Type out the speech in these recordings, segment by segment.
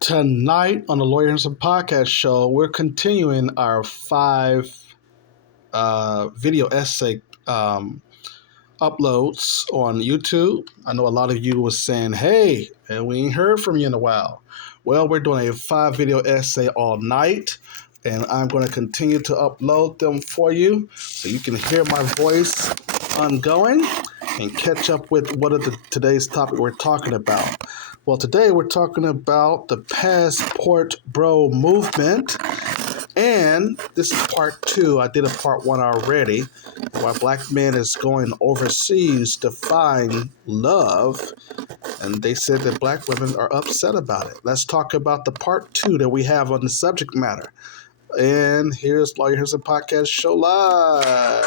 Tonight on the Lawyer Henderson podcast show, we're continuing our five video essay uploads on YouTube. I know a lot of you was saying, hey, and we ain't heard from you in a while. Well, we're doing a 5 video essay all night, and I'm going to continue to upload them for you so you can hear my voice ongoing and catch up with what are today's topic we're talking about. Well, today we're talking about the Passport Bro movement, and this is part 2. I did a part 1 already, why black men is going overseas to find love, and they said that black women are upset about it. Let's talk about the part 2 that we have on the subject matter. And here's Lawyer Henderson Podcast Show Live.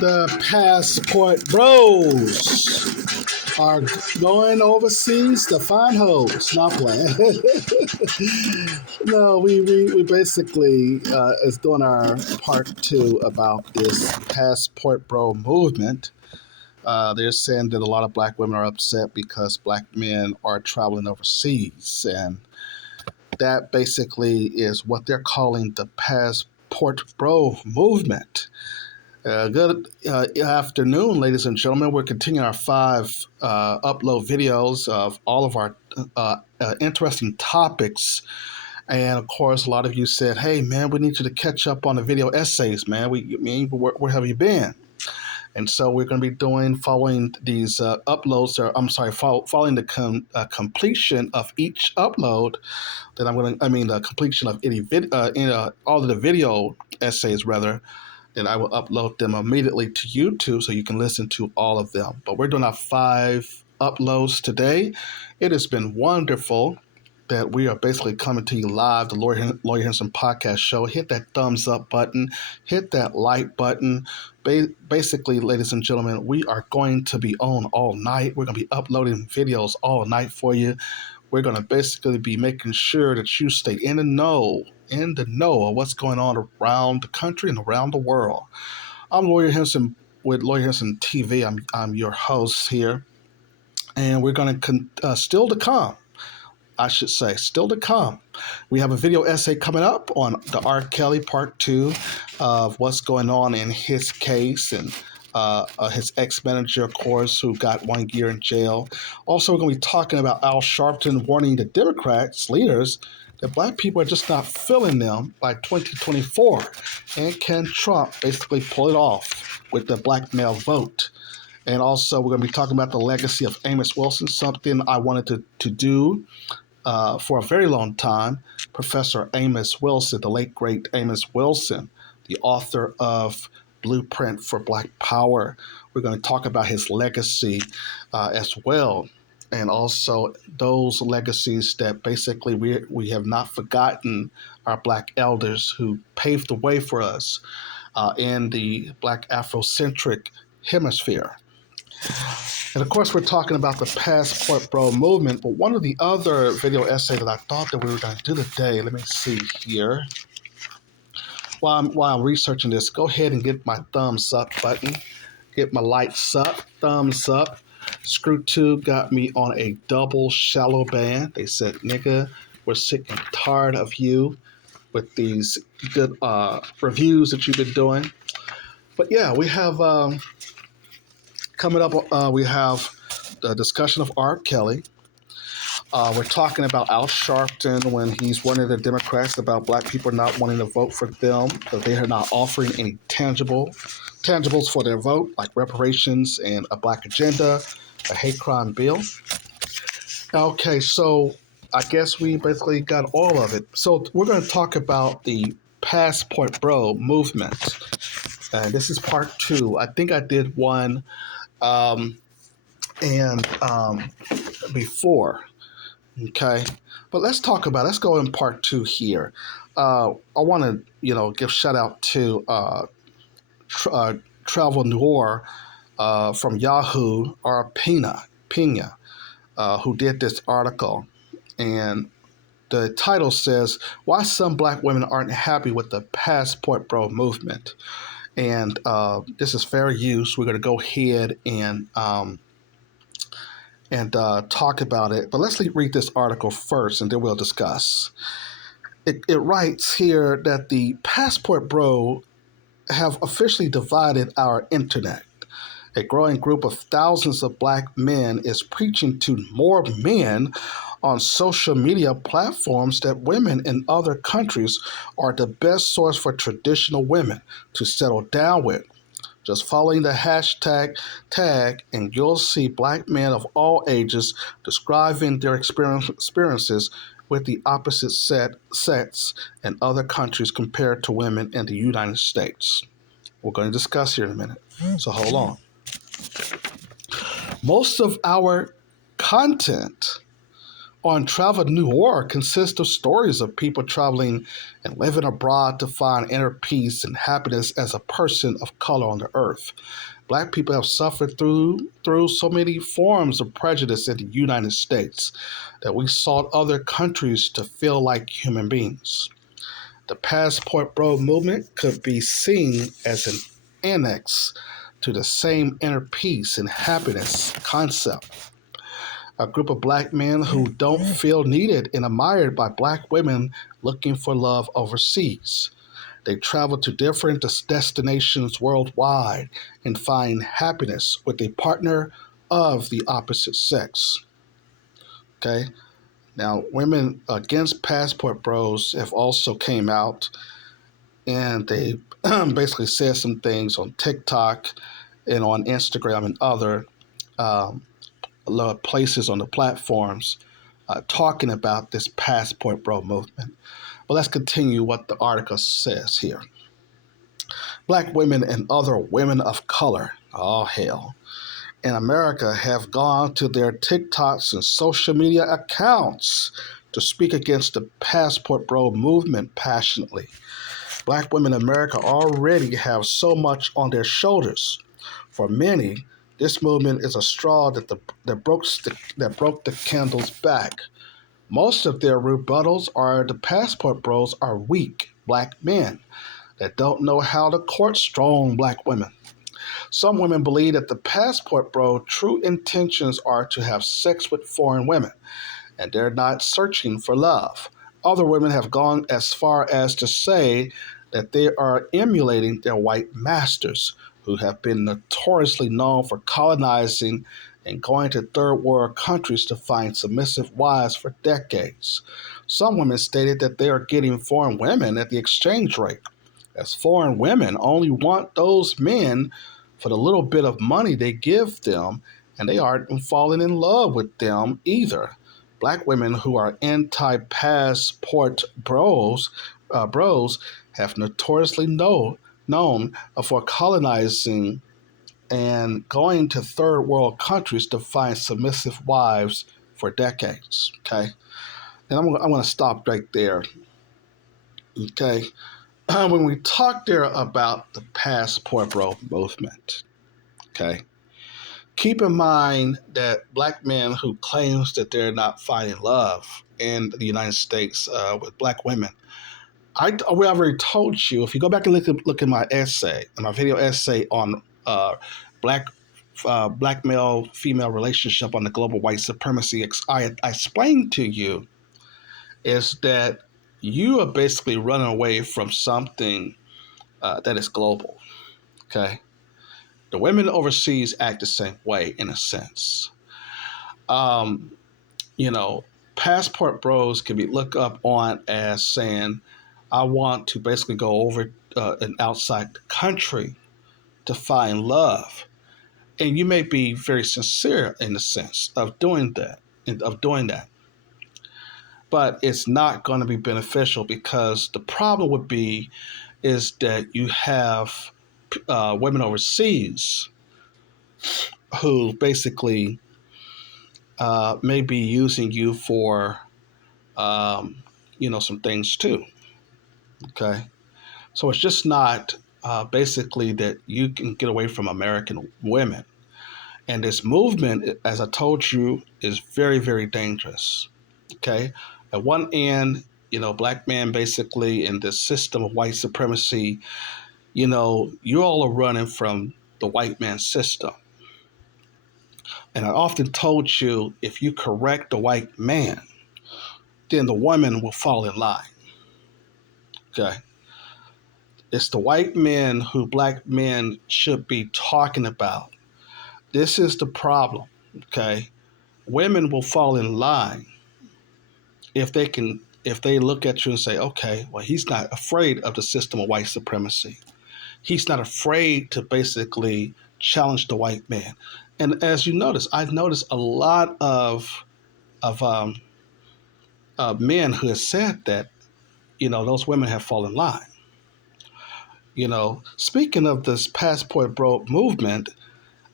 The Passport Bros are going overseas to find hoes. Not playing. No, we basically is doing our part 2 about this Passport Bro movement. They're saying that a lot of black women are upset because black men are traveling overseas, and that basically is what they're calling the Passport Bro movement. Good afternoon, ladies and gentlemen. We're continuing our 5 upload videos of all of our interesting topics. And of course, a lot of you said, hey, man, we need you to catch up on the video essays, man. Where have you been? And so we're going to be following these uploads, following the completion of each upload. The completion of all of the video essays, rather. Then I will upload them immediately to YouTube so you can listen to all of them. But we're doing our 5 uploads today. It has been wonderful that we are basically coming to you live, the Lawyer Henderson podcast show. Hit that thumbs up button, hit that like button. Basically, ladies and gentlemen, we are going to be on all night. We're going to be uploading videos all night for you. We're going to basically be making sure that you stay in the know of what's going on around the country and around the world. I'm Lawyer Henderson with Lawyer Henderson TV. I'm your host here, and we're going to still to come. We have a video essay coming up on the R. Kelly part 2 of what's going on in his case, and his ex-manager, of course, who got 1 year in jail. Also, we're going to be talking about Al Sharpton warning the Democrats leaders that black people are just not feeling them by 2024. And can Trump basically pull it off with the black male vote? And also, we're going to be talking about the legacy of Amos Wilson, something I wanted to do for a very long time. Professor Amos Wilson, the late, great Amos Wilson, the author of Blueprint for Black Power. We're going to talk about his legacy as well, and also those legacies that basically we have not forgotten our black elders who paved the way for us in the black Afrocentric hemisphere. And of course, we're talking about the Passport Bro movement, but one of the other video essays that I thought that we were going to do today, let me see here. While I'm researching this, go ahead and get my thumbs up button. Get my lights up, thumbs up. ScrewTube got me on a double shallow band. They said, nigga, we're sick and tired of you with these good reviews that you've been doing. But yeah, we have coming up, we have the discussion of R. Kelly. We're talking about Al Sharpton when he's warning the Democrats about black people not wanting to vote for them because they are not offering any tangibles for their vote, like reparations and a black agenda, a hate crime bill. Okay, so I guess we basically got all of it. So we're going to talk about the Passport Bro movement. And this is part two. I think I did one um, and before. Okay, but let's go in part two here. I want to, give shout out to Travel Noir from Yahoo, or Pina, who did this article. And the title says, Why Some Black Women Aren't Happy with the Passport Bro Movement. And this is fair use. We're going to go ahead and talk about it. But let's read this article first, and then we'll discuss. It writes here that the Passport Bro have officially divided our internet. A growing group of thousands of black men is preaching to more men on social media platforms that women in other countries are the best source for traditional women to settle down with. Just following the hashtag tag, and you'll see black men of all ages describing their experiences with the opposite sex in other countries compared to women in the United States. We're going to discuss here in a minute, so hold on. Most of our content on Travel New York consists of stories of people traveling and living abroad to find inner peace and happiness as a person of color on the earth. Black people have suffered through so many forms of prejudice in the United States that we sought other countries to feel like human beings. The Passport Bro movement could be seen as an annex to the same inner peace and happiness concept. A group of black men who don't feel needed and admired by black women looking for love overseas. They travel to different destinations worldwide and find happiness with a partner of the opposite sex. Okay? Now, women against Passport Bros have also came out, and they basically said some things on TikTok and on Instagram and other um, places on the platforms talking about this Passport Bro movement. But let's continue what the article says here. Black women and other women of color, oh hell, in America have gone to their TikToks and social media accounts to speak against the Passport Bro movement passionately. Black women in America already have so much on their shoulders. For many, this movement is a straw that broke the camel's back. Most of their rebuttals are the Passport Bros are weak black men that don't know how to court strong black women. Some women believe that the Passport Bro true intentions are to have sex with foreign women, and they're not searching for love. Other women have gone as far as to say that they are emulating their white masters, who have been notoriously known for colonizing and going to third world countries to find submissive wives for decades. Some women stated that they are getting foreign women at the exchange rate, as foreign women only want those men for the little bit of money they give them, and they aren't falling in love with them either. Black women who are anti-passport bros have notoriously known for colonizing and going to third world countries to find submissive wives for decades. Okay, and I'm going to stop right there. Okay, when we talk there about the Passport Bro movement, okay, keep in mind that black men who claims that they're not finding love in the United States with black women, we already told you, if you go back and look at my essay, my video essay on black black male female relationship on the global white supremacy, I explained to you is that you are basically running away from something that is global. Okay, the women overseas act the same way in a sense. Um, you know, passport bros can be looked up on as saying, I want to basically go over and outside the country to find love. And you may be very sincere in the sense of doing that, but it's not going to be beneficial because the problem would be is that you have women overseas who basically may be using you for um, some things too. Okay, so it's just not basically that you can get away from American women. And this movement, as I told you, is very, very dangerous. Okay. At one end, black men basically in this system of white supremacy, you all are running from the white man system. And I often told you if you correct the white man, then the woman will fall in line. Okay. It's the white men who black men should be talking about. This is the problem. Okay. Women will fall in line if they look at you and say, okay, well, he's not afraid of the system of white supremacy. He's not afraid to basically challenge the white man. And as you notice, I've noticed a lot of men who have said that, those women have fallen in line. Speaking of this passport bro movement,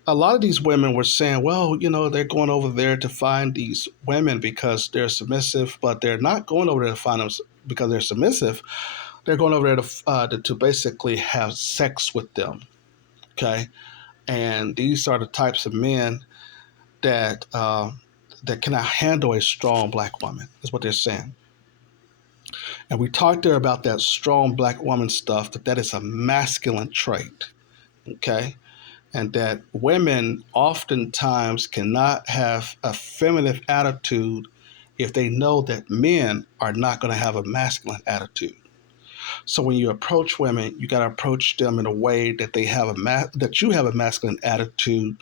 a lot of these women were saying, well, they're going over there to find these women because they're submissive, but they're not going over there to find them because they're submissive. They're going over there to basically have sex with them. Okay. And these are the types of men that cannot handle a strong black woman, is what they're saying. And we talked there about that strong black woman stuff, that is a masculine trait. Okay. And that women oftentimes cannot have a feminine attitude if they know that men are not going to have a masculine attitude. So when you approach women, you got to approach them in a way that that you have a masculine attitude,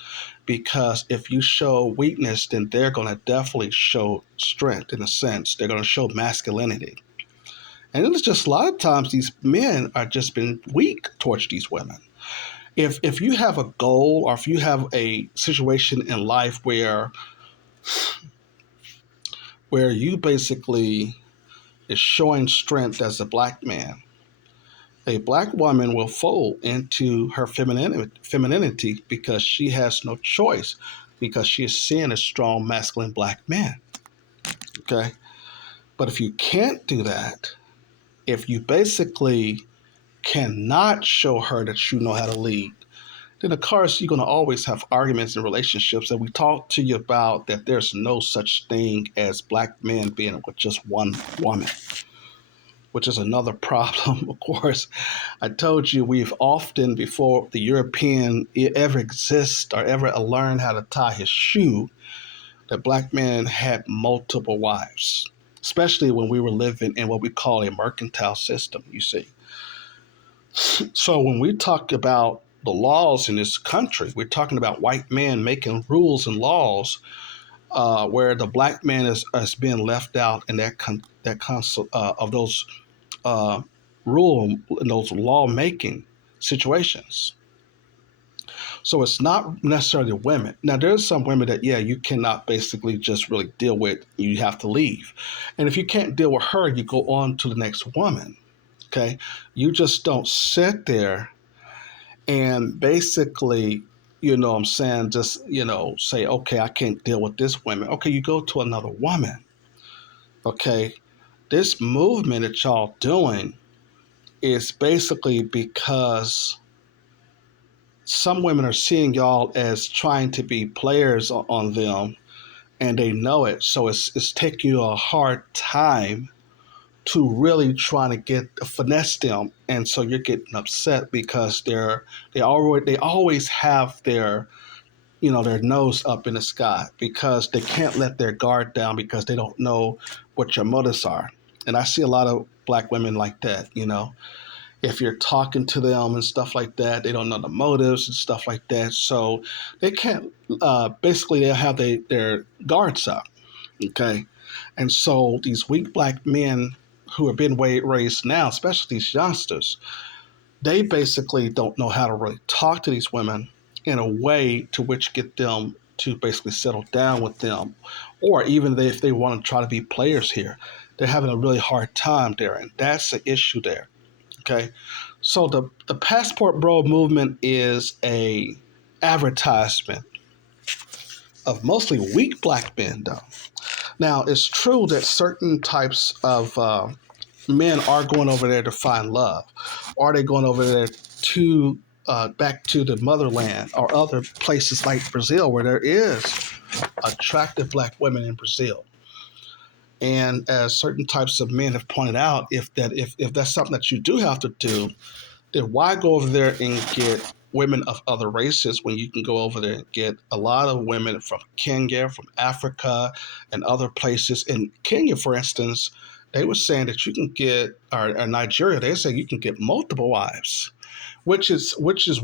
because if you show weakness, then they're going to definitely show strength. In a sense, they're going to show masculinity. And it's just a lot of times these men are just been weak towards these women. If you have a goal, or if you have a situation in life where you basically is showing strength as a black man, a black woman will fold into her femininity because she has no choice, because she is seeing a strong masculine black man. Okay. But if you can't do that, if you basically cannot show her that you know how to lead, then of course you're going to always have arguments in relationships. And we talked to you about that there's no such thing as black men being with just one woman, which is another problem. Of course, I told you we've often, before the European ever exist or ever learned how to tie his shoe, that black men had multiple wives, especially when we were living in what we call a mercantile system, you see. So when we talk about the laws in this country, we're talking about white men making rules and laws where the black man is being left out in of those uh, rule in those lawmaking situations. So it's not necessarily women. Now there's some women that you cannot basically just really deal with. You have to leave, and if you can't deal with her, you go on to the next woman. Okay, you just don't sit there and basically, what I'm saying, just say, okay, I can't deal with this woman. Okay, you go to another woman. Okay, this movement that y'all doing is basically because some women are seeing y'all as trying to be players on them, and they know it. So it's taking you a hard time to really trying to get finesse them, and so you're getting upset because they always have their their nose up in the sky, because they can't let their guard down because they don't know what your motives are. And I see a lot of black women like that. If you're talking to them and stuff like that, they don't know the motives and stuff like that. So they can't, basically they'll have their guards up. Okay. And so these weak black men who are being raised now, especially these youngsters, they basically don't know how to really talk to these women in a way to which get them to basically settle down with them, or even if they want to try to be players here, they're having a really hard time there, and that's the issue there. Okay, so the passport bro movement is a advertisement of mostly weak black men, though. Now, it's true that certain types of men are going over there to find love. Are they going over there to back to the motherland or other places like Brazil where there is attractive black women in Brazil? And as certain types of men have pointed out, if that's something that you do have to do, then why go over there and get women of other races when you can go over there and get a lot of women from Kenya, from Africa, and other places? In Kenya, for instance, they were saying that you can get, or Nigeria, they say you can get multiple wives, which is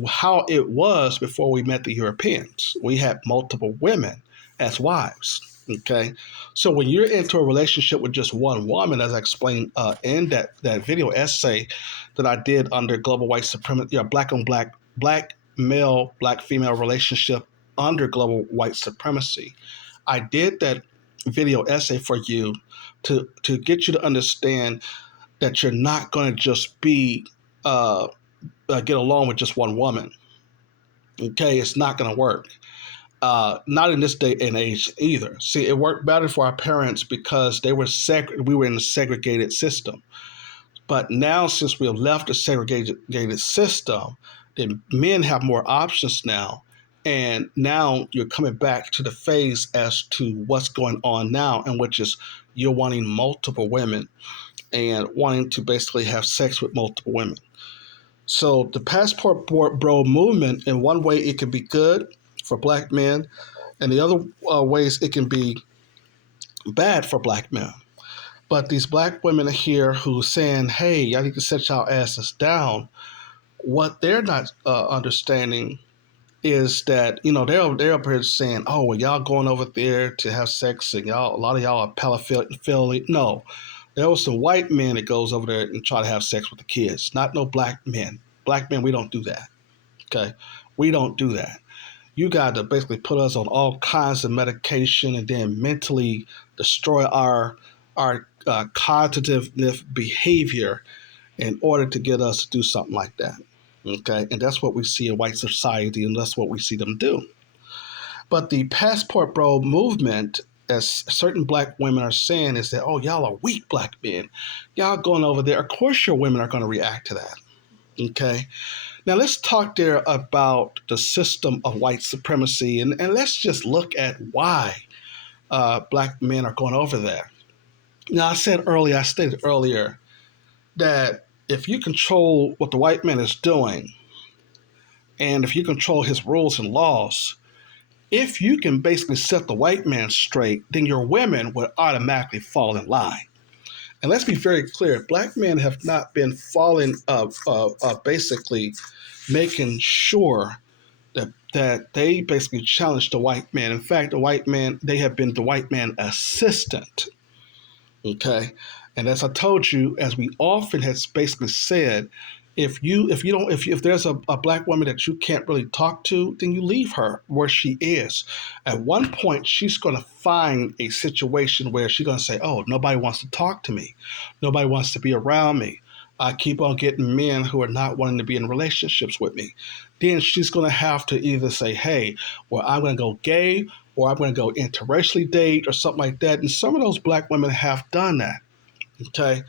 how it was before we met the Europeans. We had multiple women as wives. Okay, so when you're into a relationship with just one woman, as I explained in that video essay that I did under global white supremacy, black on black, black male, black female relationship under global white supremacy, I did that video essay for you to get you to understand that you're not going to just be get along with just one woman. Okay, it's not going to work. Not in this day and age either. See, it worked better for our parents because we were in a segregated system. But now, since we have left the segregated system, then men have more options now. And now you're coming back to the phase as to what's going on now, and which is you're wanting multiple women and wanting to basically have sex with multiple women. So the passport bro movement, in one way, it can be good for black men, and the other ways it can be bad for black men. But these black women here who are saying, "Hey, y'all need to set y'all asses down," what they're not understanding is that they're up here saying, "Oh, well, y'all going over there to have sex, and a lot of y'all are pedophilia." No, there was some white men that goes over there and try to have sex with the kids, not no black men. Black men, we don't do that. Okay, we don't do that. You got to basically put us on all kinds of medication and then mentally destroy our cognitive behavior in order to get us to do something like that. Okay, and that's what we see in white society, and that's what we see them do. But the passport bro movement, as certain black women are saying, is that, oh, y'all are weak black men. Y'all going over there. Of course your women are going to react to that. Okay. Now let's talk there about the system of white supremacy, and let's just look at why black men are going over there. Now I stated earlier that if you control what the white man is doing, and if you control his rules and laws, if you can basically set the white man straight, then your women would automatically fall in line. And let's be very clear, black men have not been basically making sure that they basically challenge the white man. In fact, they have been the white man assistant. Okay. And as I told you, as we often has basically said, if there's a black woman that you can't really talk to, then you leave her where she is. At one point, she's going to find a situation where she's going to say, "Oh, nobody wants to talk to me. Nobody wants to be around me. I keep on getting men who are not wanting to be in relationships with me." Then she's going to have to either say, "Hey, well, I'm going to go gay, or I'm going to go interracially date," or something like that. And some of those black women have done that. Okay.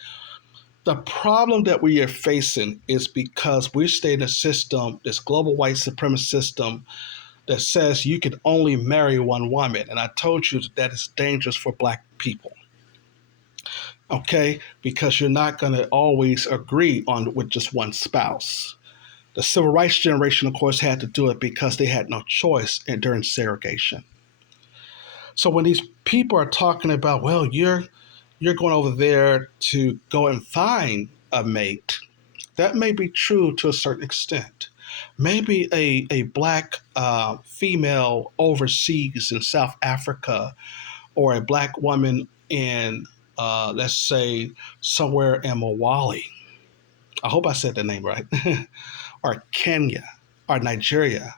The problem that we are facing is because we stay in a system, this global white supremacist system, that says you can only marry one woman. And I told you that is dangerous for black people. Okay? Because you're not going to always agree on with just one spouse. The civil rights generation, of course, had to do it because they had no choice during segregation. So when these people are talking about, well, you're going over there to go and find a mate, that may be true to a certain extent. Maybe a black female overseas in South Africa, or a black woman in, let's say, somewhere in Mawali. I hope I said the name right. Or Kenya, or Nigeria,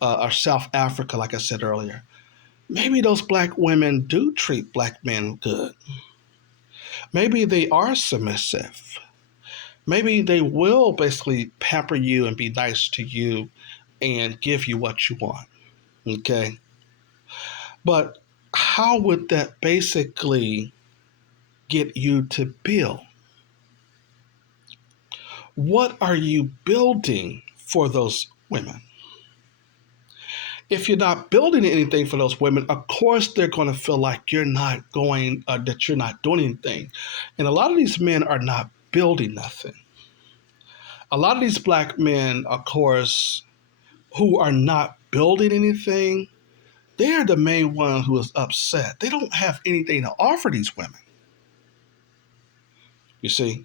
or South Africa, like I said earlier. Maybe those black women do treat black men good. Maybe they are submissive. Maybe they will basically pamper you and be nice to you and give you what you want. Okay. But how would that basically get you to build? What are you building for those women? If you're not building anything for those women, of course they're going to feel like you're not going, that you're not doing anything. And a lot of these men are not building nothing. A lot of these black men, of course, who are not building anything, they're the main one who is upset. They don't have anything to offer these women. You see?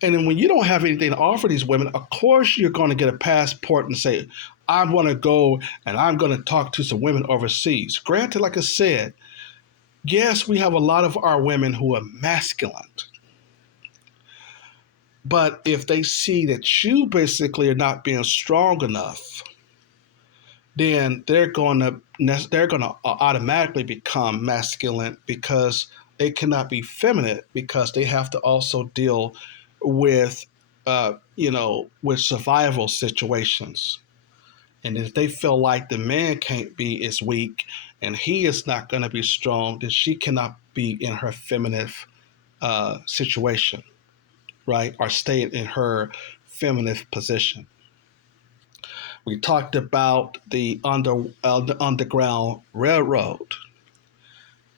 And then when you don't have anything to offer these women, of course you're going to get a passport and say, I want to go and I'm going to talk to some women overseas. Granted, like I said, yes, we have a lot of our women who are masculine. But if they see that you basically are not being strong enough, then they're going to automatically become masculine because they cannot be feminine because they have to also deal with with survival situations. And if they feel like the man can't be as weak and he is not going to be strong, then she cannot be in her feminine situation, right? Or stay in her feminine position. We talked about the Underground Railroad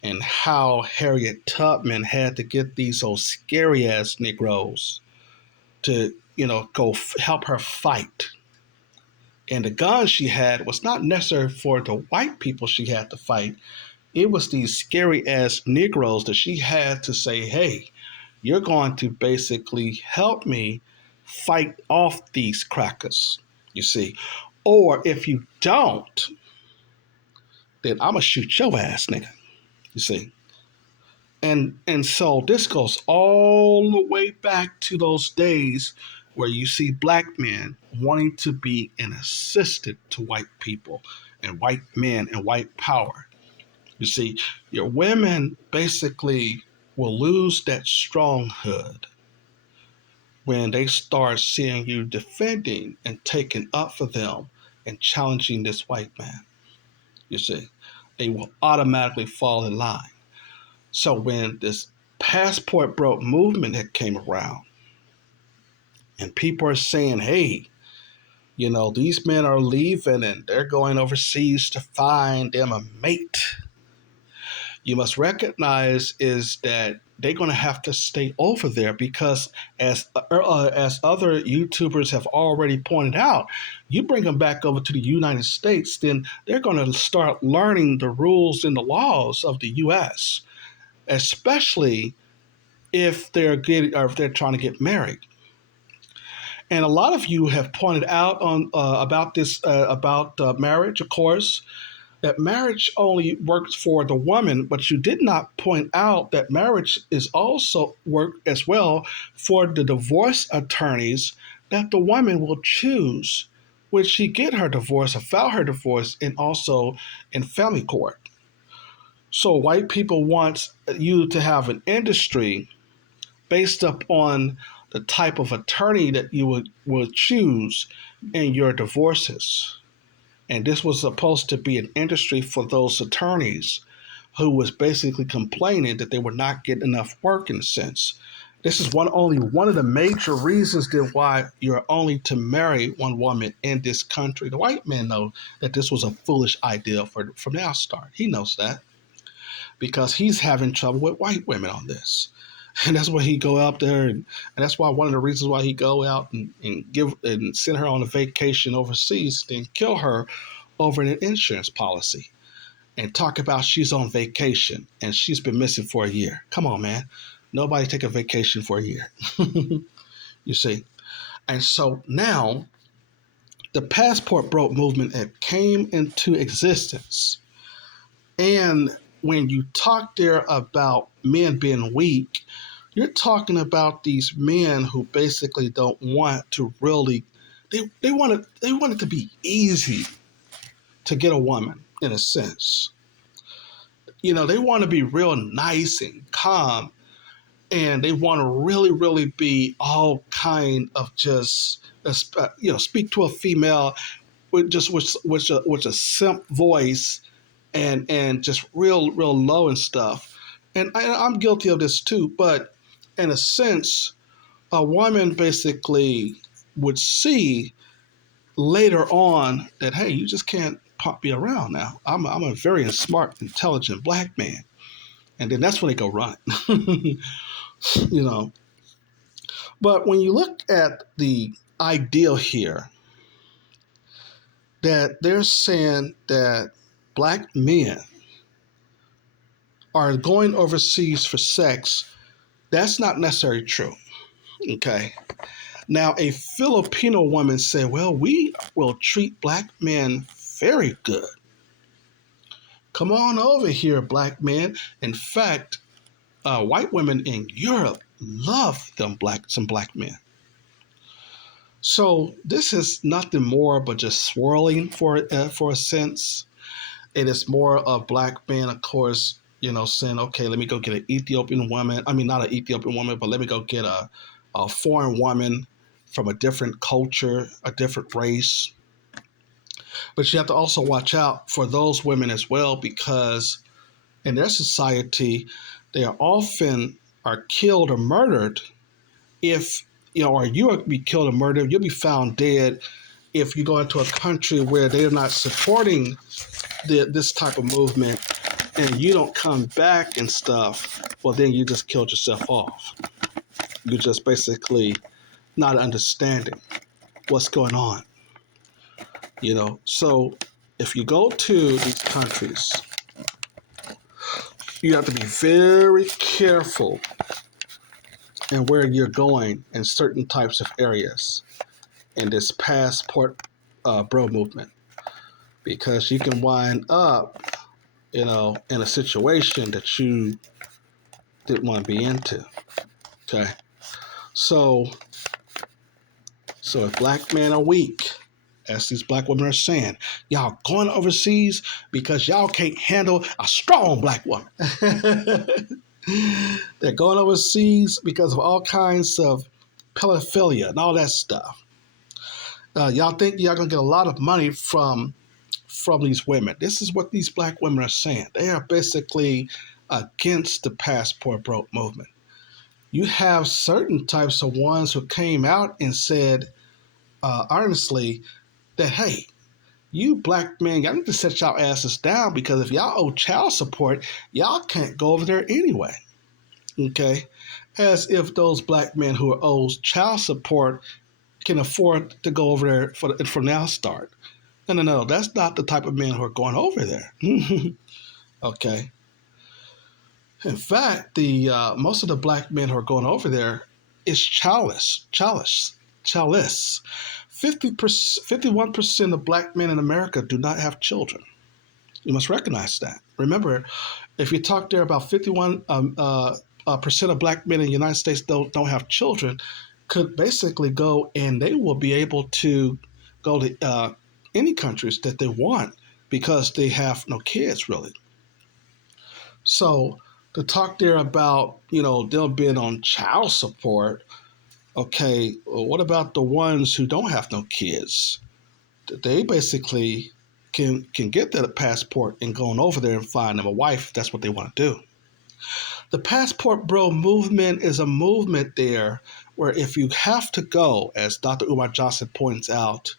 and how Harriet Tubman had to get these old scary ass Negroes to, go help her fight. And the gun she had was not necessary for the white people she had to fight. It was these scary ass Negroes that she had to say, hey, you're going to basically help me fight off these crackers, you see. Or if you don't, then I'm going to shoot your ass, nigga, you see. And so this goes all the way back to those days where you see black men wanting to be an assistant to white people and white men and white power. You see, your women basically will lose that stronghood when they start seeing you defending and taking up for them and challenging this white man. You see, they will automatically fall in line. So when this passport broke movement had came around and people are saying, hey, these men are leaving and they're going overseas to find them a mate. You must recognize is that they're going to have to stay over there because as other YouTubers have already pointed out, you bring them back over to the United States, then they're going to start learning the rules and the laws of the U.S., especially if they're getting or if they're trying to get married. And a lot of you have pointed out on about this about marriage, of course, that marriage only works for the woman, but you did not point out that marriage is also work as well for the divorce attorneys that the woman will choose when she get her divorce or file her divorce and also in family court. So white people want you to have an industry based upon the type of attorney that you would choose in your divorces. And this was supposed to be an industry for those attorneys who was basically complaining that they were not getting enough work in a sense. This is only one of the major reasons then why you're only to marry one woman in this country. The white man know that this was a foolish idea from the outstart. He knows that because he's having trouble with white women on this. And that's why he go out there, and that's why one of the reasons why he go out and give and send her on a vacation overseas, then kill her over an insurance policy, and talk about she's on vacation and she's been missing for a year. Come on, man, nobody take a vacation for a year. You see, and so now the passport broke movement came into existence, and when you talk there about men being weak, you're talking about these men who basically don't want to really they want it to be easy to get a woman in a sense. They want to be real nice and calm, and they want to really, really be all kind of just speak to a female with just with a simp voice and just real low and stuff. And I'm guilty of this too. But in a sense, a woman basically would see later on that, hey, you just can't pop me around now. I'm a very smart, intelligent black man, and then that's when they go run. you know. But when you look at the ideal here, that they're saying that black men are going overseas for sex, that's not necessarily true. Okay. Now, a Filipino woman said, well, we will treat black men very good. Come on over here, black men. In fact, white women in Europe love some black men. So this is nothing more but just swirling for a sense. It is more of black men, of course, saying, okay, let me go get an Ethiopian woman. I mean, not an Ethiopian woman, but let me go get a foreign woman from a different culture, a different race. But you have to also watch out for those women as well, because in their society, they are often are killed or murdered if, or you will be killed or murdered, you'll be found dead if you go into a country where they're not supporting this type of movement and you don't come back and stuff, well, then you just killed yourself off. You're just basically not understanding what's going on. So if you go to these countries, you have to be very careful in where you're going in certain types of areas in this passport bro movement, because you can wind up, in a situation that you didn't want to be into. Okay. So if black men are weak, as these black women are saying, y'all going overseas because y'all can't handle a strong black woman. They're going overseas because of all kinds of pedophilia and all that stuff. Y'all think y'all gonna get a lot of money from these women. This is what these black women are saying. They are basically against the passport bro movement. You have certain types of ones who came out and said earnestly that, hey, you black men, y'all need to set y'all asses down, because if y'all owe child support, y'all can't go over there anyway. Okay? As if those black men who are owed child support can afford to go over there for now start. No. That's not the type of men who are going over there. Okay. In fact, the most of the black men who are going over there is childless. 51% of black men in America do not have children. You must recognize that. Remember, if you talk there about 51% of black men in the United States don't have children, could basically go and they will be able to go to any countries that they want because they have no kids, really. So to talk there about, them being on child support, okay, well, what about the ones who don't have no kids? They basically can get that passport and go on over there and find them a wife if that's what they want to do. The passport bro movement is a movement there where if you have to go, as Dr. Umar Johnson points out,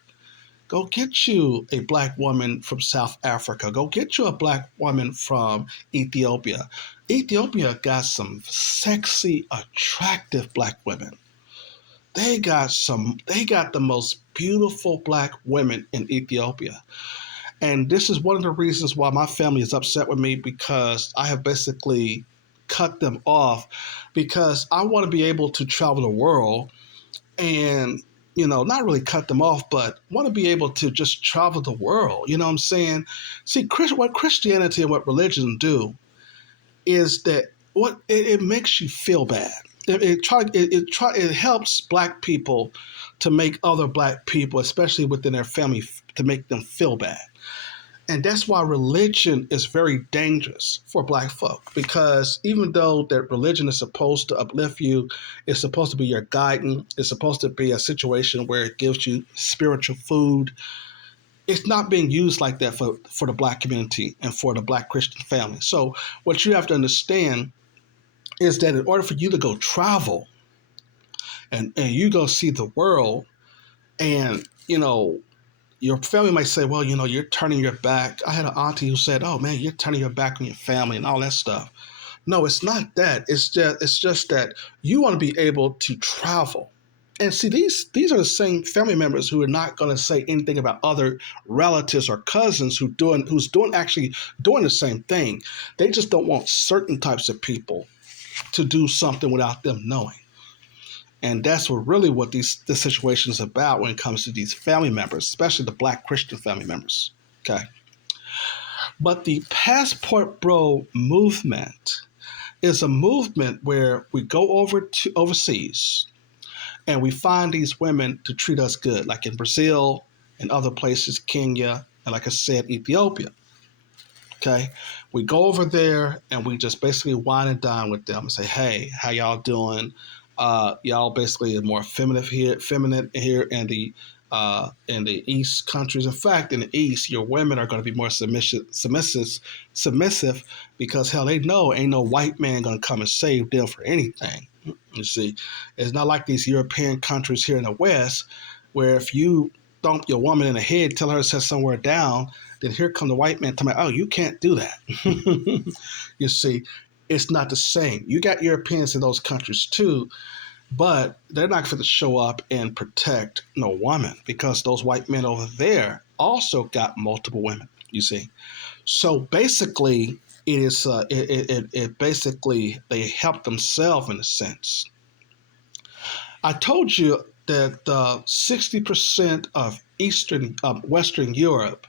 go get you a black woman from South Africa. Go get you a black woman from Ethiopia. Ethiopia got some sexy, attractive black women. They got the most beautiful black women in Ethiopia. And this is one of the reasons why my family is upset with me, because I have basically cut them off, because I want to be able to travel the world and, not really cut them off, but want to be able to just travel the world. You know what I'm saying? See, what Christianity and what religion do is that it makes you feel bad. It helps black people to make other black people, especially within their family, to make them feel bad. And that's why religion is very dangerous for black folk, because even though that religion is supposed to uplift you, it's supposed to be your guidance, it's supposed to be a situation where it gives you spiritual food, it's not being used like that for the black community and for the black Christian family. So what you have to understand is that in order for you to go travel and you go see the world, and your family might say, well, you're turning your back. I had an auntie who said, oh man, you're turning your back on your family and all that stuff. No, it's not that. It's just that you want to be able to travel. And see, these are the same family members who are not going to say anything about other relatives or cousins who's doing actually doing the same thing. They just don't want certain types of people to do something without them knowing. And that's what this situation is about when it comes to these family members, especially the black Christian family members. Okay. But the passport bro movement is a movement where we go over to overseas and we find these women to treat us good, like in Brazil and other places, Kenya, and like I said, Ethiopia. Okay. We go over there and we just basically wine and dine with them and say, hey, how y'all doing? Y'all basically are more feminine here in the East countries. In fact, in the East, your women are going to be more submissive because hell, they know ain't no white man going to come and save them for anything. You see, it's not like these European countries here in the West, where if you thump your woman in the head, tell her to sit somewhere down, then here come the white man telling me, oh, you can't do that. You see, it's not the same. You got Europeans in those countries too, but they're not going to show up and protect no woman because those white men over there also got multiple women. You see, so basically, it basically they help themselves in a sense. I told you that 60% of Western Europe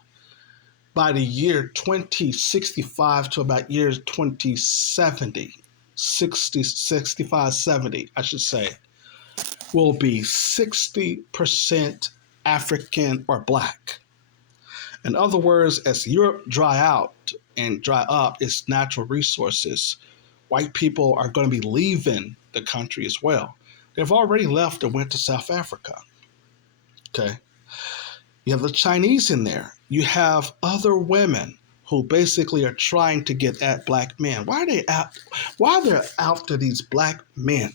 by the year 2065 to about year 2070, 65, 70, I should say, will be 60% African or black. In other words, as Europe dry out and dry up its natural resources, white people are going to be leaving the country as well. They've already left and went to South Africa. Okay. You have the Chinese in there. You have other women who basically are trying to get at black men. Why are they out? Why are they after these black men?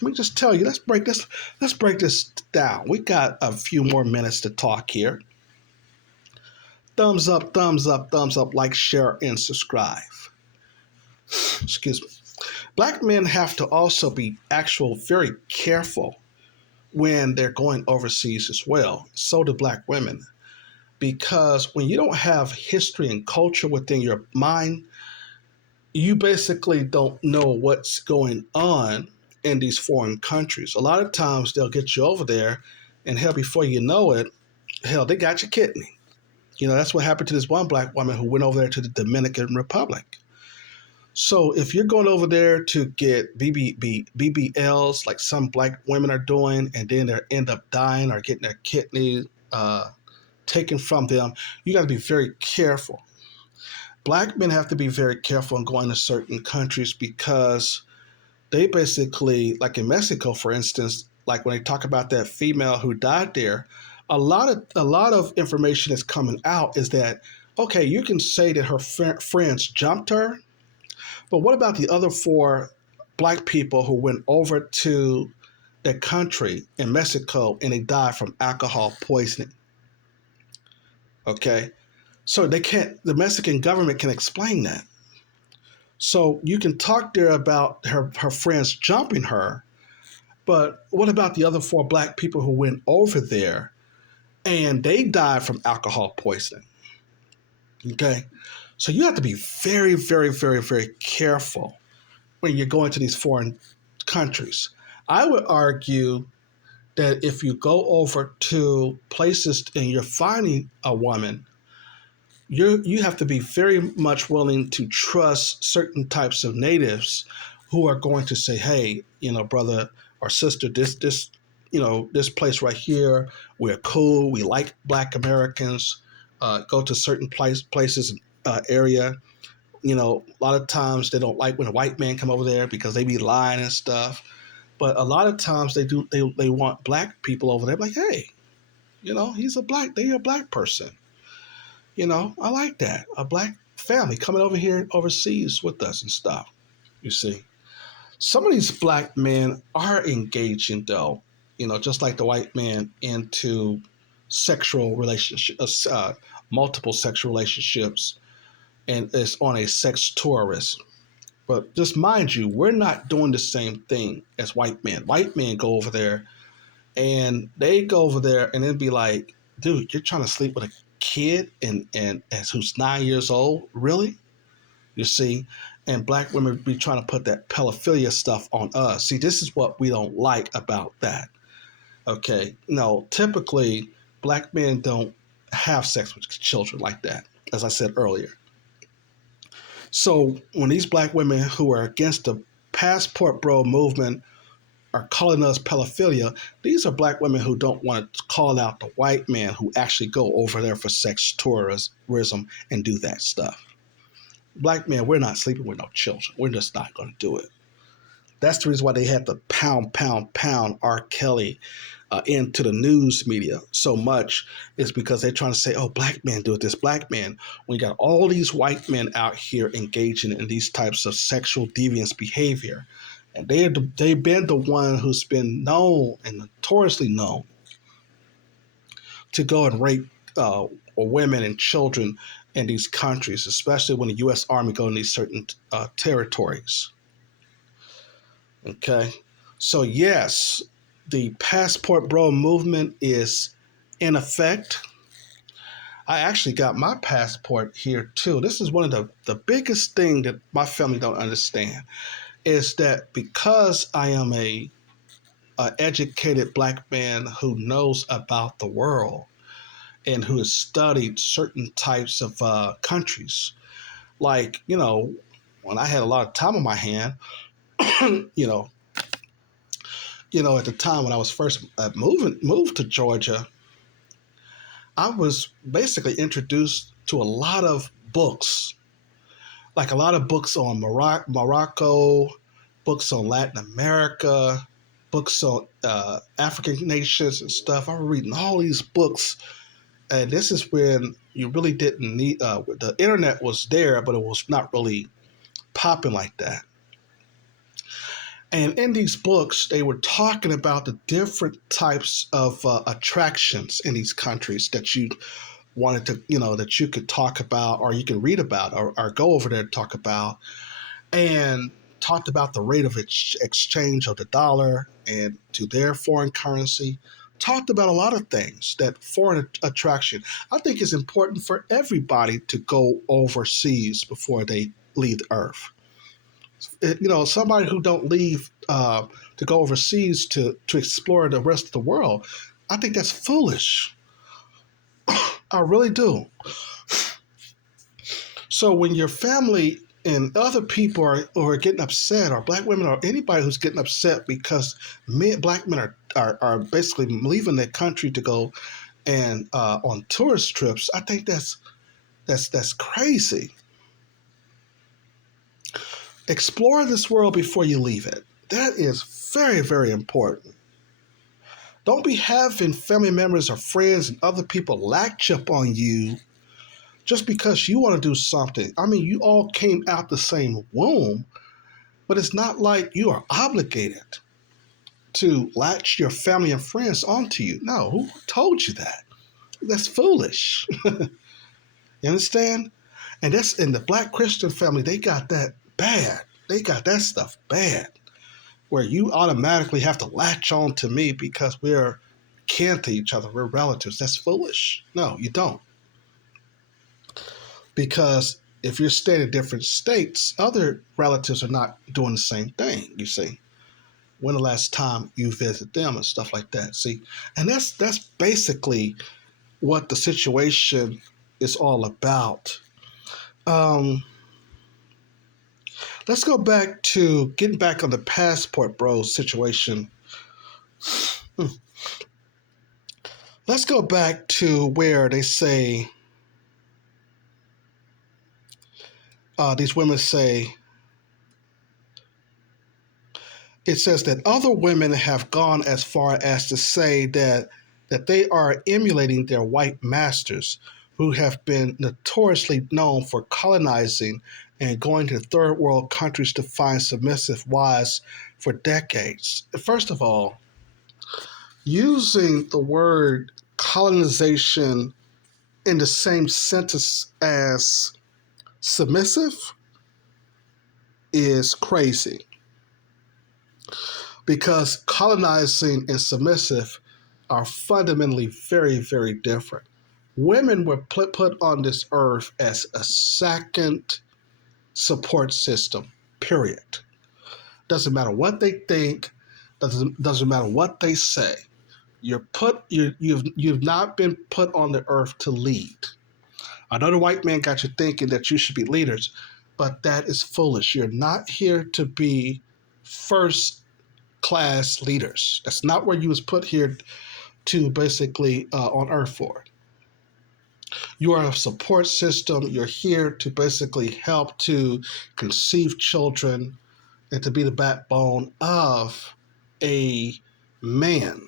Let me just tell you. Let's break this. Let's break this down. We got a few more minutes to talk here. Thumbs up, thumbs up, thumbs up. Like, share, and subscribe. Excuse me. Black men have to also be very careful when they're going overseas as well. So do black women. Because when you don't have history and culture within your mind, you basically don't know what's going on in these foreign countries. A lot of times they'll get you over there, and hell, before you know it, hell, they got your kidney. That's what happened to this one black woman who went over there to the Dominican Republic. So if you're going over there to get BBLs like some black women are doing, and then they end up dying or getting their kidney taken from them, you got to be very careful. Black men have to be very careful in going to certain countries because they basically, like in Mexico, for instance, like when they talk about that female who died there, a lot of information is coming out is that, okay, you can say that her friends jumped her, but what about the other 4 black people who went over to the country in Mexico and they died from alcohol poisoning? Okay, so the Mexican government can explain that. So you can talk there about her friends jumping her, but what about the other 4 black people who went over there and they died from alcohol poisoning? Okay, so you have to be very, very, very, very careful when you're going to these foreign countries. I would argue that if you go over to places and you're finding a woman, You have to be very much willing to trust certain types of natives who are going to say, hey, brother or sister, this this place right here, we're cool, we like Black Americans, go to certain places, area. A lot of times they don't like when a white man come over there because they be lying and stuff. But a lot of times they want Black people over there, like, hey, he's a black, they're a Black person. I like that. A Black family coming over here overseas with us and stuff. You see, some of these Black men are engaging, though, just like the white man, into sexual relationships, multiple sexual relationships, and it's on a sex tourist. But just mind you, we're not doing the same thing as white men. White men go over there and they go over there and then be like, dude, you're trying to sleep with a kid and as who's 9 years old? Really? You see? And Black women be trying to put that pedophilia stuff on us. See, this is what we don't like about that. Okay. No, typically Black men don't have sex with children like that, as I said earlier. So when these Black women who are against the passport bro movement are calling us pedophilia, these are Black women who don't want to call out the white man who actually go over there for sex tourism and do that stuff. Black men, we're not sleeping with no children. We're just not going to do it. That's the reason why they had to pound R. Kelly into the news media so much, is because they're trying to say, oh, Black men do it, this Black man. When you got all these white men out here engaging in these types of sexual deviance behavior, and they've been the one who's been known and notoriously known to go and rape women and children in these countries, especially when the U.S. Army go in these certain territories. Okay, so yes, the passport bro movement is in effect. I actually got my passport here too. This is one of the biggest thing that my family don't understand, is that because I am a educated Black man who knows about the world and who has studied certain types of countries, like, when I had a lot of time on my hand, you know, at the time when I was first moved to Georgia, I was basically introduced to a lot of books, like a lot of books on Morocco, books on Latin America, books on African nations and stuff. I was reading all these books, and this is when you really didn't need the internet was there, but it was not really popping like that. And in these books, they were talking about the different types of attractions in these countries that you wanted to, that you could talk about, or you can read about, or go over there to talk about, and talked about the rate of exchange of the dollar and to their foreign currency. Talked about a lot of things, that foreign attraction. I think it's important for everybody to go overseas before they leave the earth. Somebody who don't leave to go overseas to explore the rest of the world, I think that's foolish. I really do. So when your family and other people are getting upset, or Black women, or anybody who's getting upset because Black men are basically leaving their country to go and on tourist trips, I think that's crazy. Explore this world before you leave it. That is very, very important. Don't be having family members or friends and other people latch up on you just because you want to do something. I mean, you all came out the same womb, but it's not like you are obligated to latch your family and friends onto you. No, who told you that? That's foolish. You understand? And that's in the Black Christian family, they got that bad. They got that stuff bad, where you automatically have to latch on to me because we're kin to each other, we're relatives. That's foolish. No, you don't. Because if you're staying in different states, other relatives are not doing the same thing, you see. When the last time you visit them and stuff like that, see? And that's basically what the situation is all about. Um, let's go back to getting back on the passport bro situation. Let's go back to where they say, these women say, it says that other women have gone as far as to say that they are emulating their white masters who have been notoriously known for colonizing and going to third world countries to find submissive wives for decades. First of all, using the word colonization in the same sentence as submissive is crazy, because colonizing and submissive are fundamentally very, very different. Women were put on this earth as a second support system, period. Doesn't matter what they think, doesn't matter what they say. You've not been put on the earth to lead. I know the white man got you thinking that you should be leaders, but that is foolish. You're not here to be first class leaders. That's not where you was put here to basically on earth for. You are a support system. You're here to basically help to conceive children and to be the backbone of a man,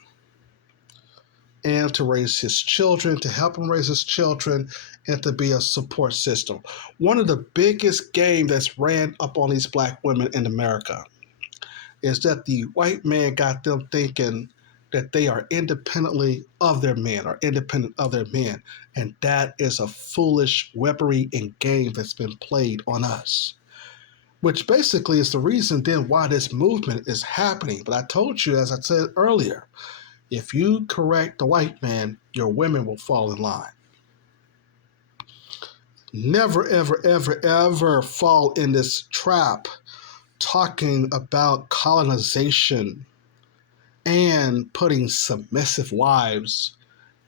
and to raise his children, to help him raise his children, and to be a support system. One of the biggest game that's ran up on these black women in America is that the white man got them thinking that they are independently of their men or independent of their men. And that is a foolish weaponry and game that's been played on us, which basically is the reason then why this movement is happening. But I told you, as I said earlier, if you correct the white man, your women will fall in line. Never, ever, ever, ever fall in this trap talking about colonization and putting submissive wives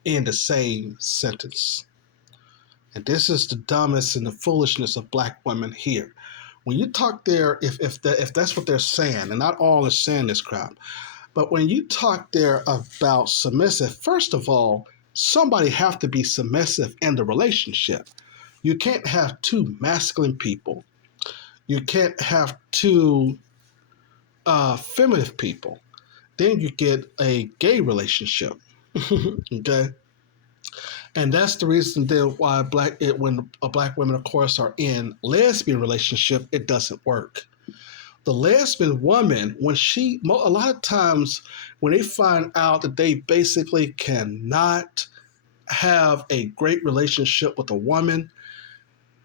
in the same sentence. And this is the dumbest and the foolishness of black women here. When you talk there, if that's what they're saying, and not all is saying this crap, but when you talk there about submissive, first of all, somebody have to be submissive in the relationship. You can't have two masculine people. You can't have two feminine people. Then you get a gay relationship. Okay, and that's the reason then why when black women, of course, are in lesbian relationship, it doesn't work. The lesbian woman, a lot of times when they find out that they basically cannot have a great relationship with a woman,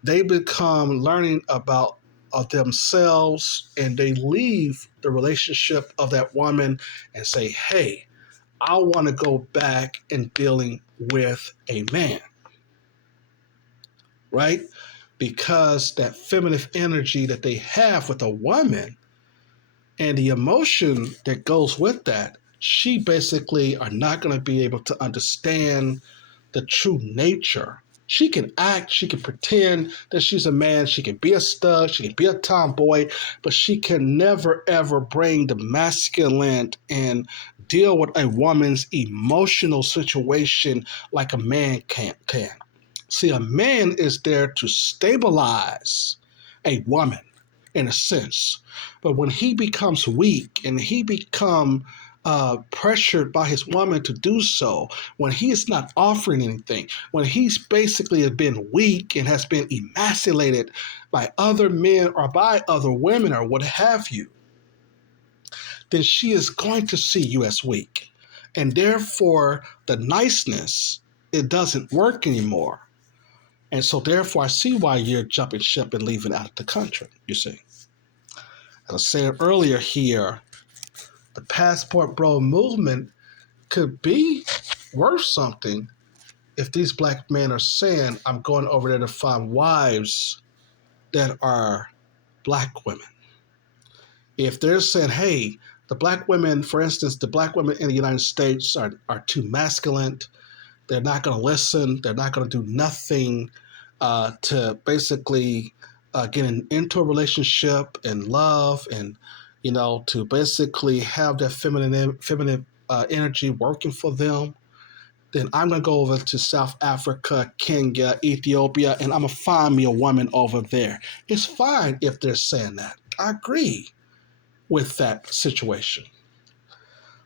they become learning about themselves, and they leave the relationship of that woman and say, hey, I want to go back and dealing with a man, right? Because that feminine energy that they have with a woman and the emotion that goes with that, she basically are not going to be able to understand the true nature. She can act, she can pretend that she's a man, she can be a stud, she can be a tomboy, but she can never ever bring the masculine and deal with a woman's emotional situation like a man can. See, a man is there to stabilize a woman in a sense. But when he becomes weak and he become pressured by his woman to do so, when he is not offering anything, when he's basically been weak and has been emasculated by other men or by other women or what have you, then she is going to see you as weak. And therefore, the niceness, it doesn't work anymore. And so therefore, I see why you're jumping ship and leaving out of the country, you see. As I said earlier here, the passport bro movement could be worth something if these black men are saying, I'm going over there to find wives that are black women. If they're saying, hey, the black women, for instance, the black women in the United States are too masculine, They're not going to listen. They're not going to do nothing to basically get into a relationship and love and, to basically have that feminine energy working for them. Then I'm going to go over to South Africa, Kenya, Ethiopia, and I'm going to find me a woman over there. It's fine if they're saying that. I agree with that situation.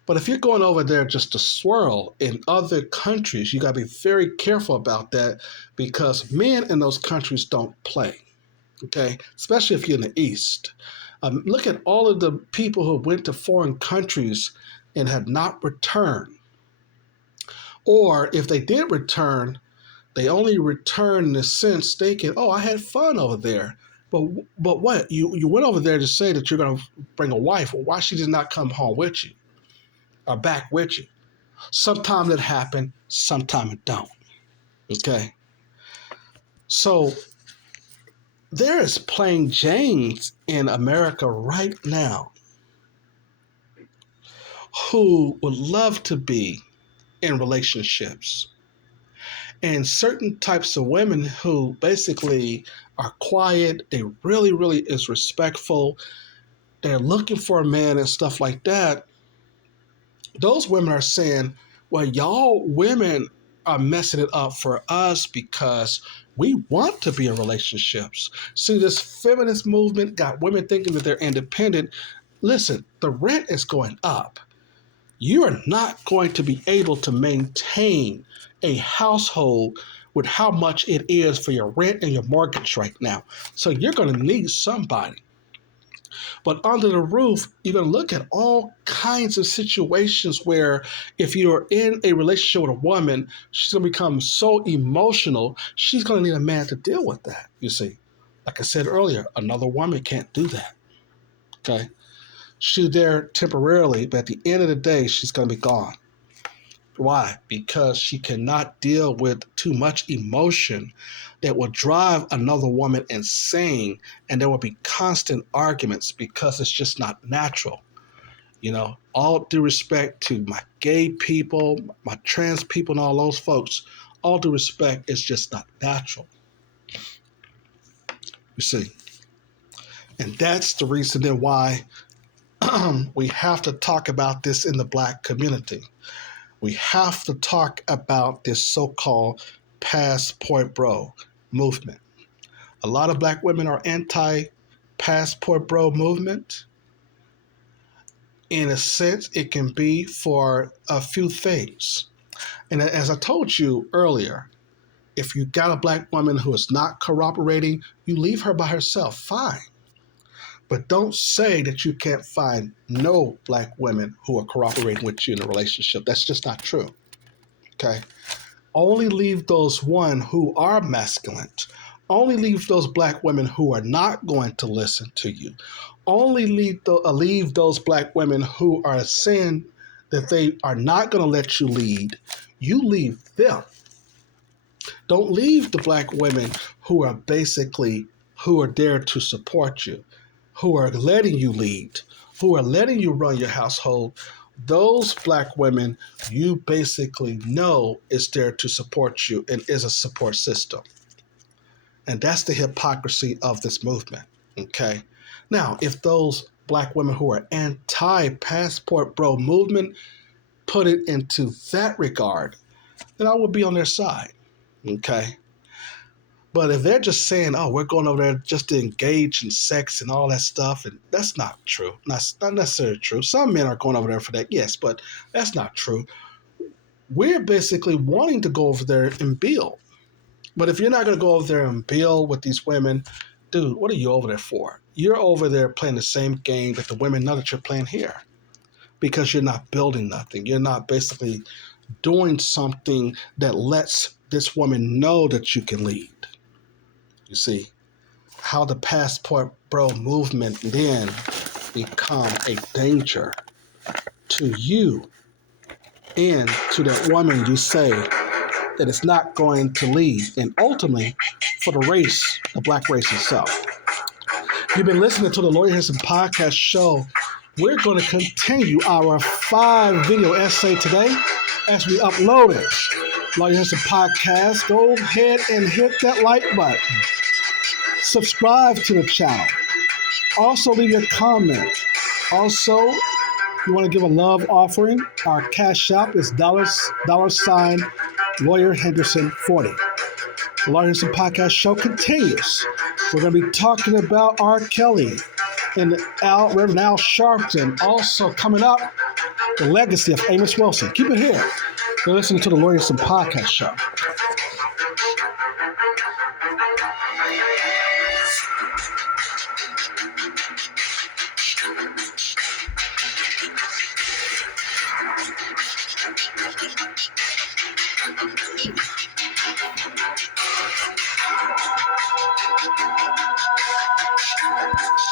But if you're going over there just to swirl in other countries, you got to be very careful about that because men in those countries don't play, okay? Especially if you're in the East. Look at all of the people who went to foreign countries and had not returned. Or if they did return, they only return in the sense thinking, oh, I had fun over there. But what? You went over there to say that you're going to bring a wife. Well, why she did not come home with you or back with you? Sometimes it happens, sometimes it don't. Okay? So there is plain Janes in America right now who would love to be in relationships. And certain types of women who basically are quiet, they really, really is respectful, they're looking for a man and stuff like that. Those women are saying, well, y'all women are messing it up for us because we want to be in relationships. See, this feminist movement got women thinking that they're independent. Listen, the rent is going up. You are not going to be able to maintain a household with how much it is for your rent and your mortgage right now. So you're going to need somebody. But under the roof, you're going to look at all kinds of situations where if you're in a relationship with a woman, she's going to become so emotional, she's going to need a man to deal with that, you see. Like I said earlier, another woman can't do that, okay? She's there temporarily, but at the end of the day, she's going to be gone. Why? Because she cannot deal with too much emotion that will drive another woman insane, and there will be constant arguments because it's just not natural. All due respect to my gay people, my trans people, and all those folks, all due respect, it's just not natural. You see? And that's the reason then why we have to talk about this in the Black community. We have to talk about this so-called passport bro movement. A lot of Black women are anti-passport bro movement. In a sense, it can be for a few things. And as I told you earlier, if you got a Black woman who is not cooperating, you leave her by herself, fine. But don't say that you can't find no Black women who are cooperating with you in a relationship. That's just not true, okay? Only leave those one who are masculine. Only leave those Black women who are not going to listen to you. Only leave those Black women who are saying that they are not going to let you lead. You leave them. Don't leave the Black women who are there to support you, who are letting you lead, who are letting you run your household. Those Black women you basically know is there to support you and is a support system. And that's the hypocrisy of this movement, okay? Now, if those Black women who are anti-passport bro movement put it into that regard, then I would be on their side, okay? But if they're just saying, oh, we're going over there just to engage in sex and all that stuff, and that's not true. That's not necessarily true. Some men are going over there for that, yes, but that's not true. We're basically wanting to go over there and build. But if you're not going to go over there and build with these women, dude, what are you over there for? You're over there playing the same game that the women know that you're playing here because you're not building nothing. You're not basically doing something that lets this woman know that you can lead. You see how the passport bro movement then become a danger to you and to that woman you say that it's not going to lead, and ultimately for the race, the Black race itself. You've been listening to the Lawyer Henderson podcast show. We're going to continue our 5-video essay today as we upload it. Lawyer Henderson podcast. Go ahead and hit that like button. Subscribe to the channel. Also, leave your comment. Also, you want to give a love offering? Our cash app is dollar sign Lawyer Henderson 40. The Lawyer Henderson podcast show continues. We're going to be talking about R. Kelly and Reverend Al Sharpton. Also coming up, the legacy of Amos Wilson. Keep it here. You're listening to the Lawyer Henderson podcast show.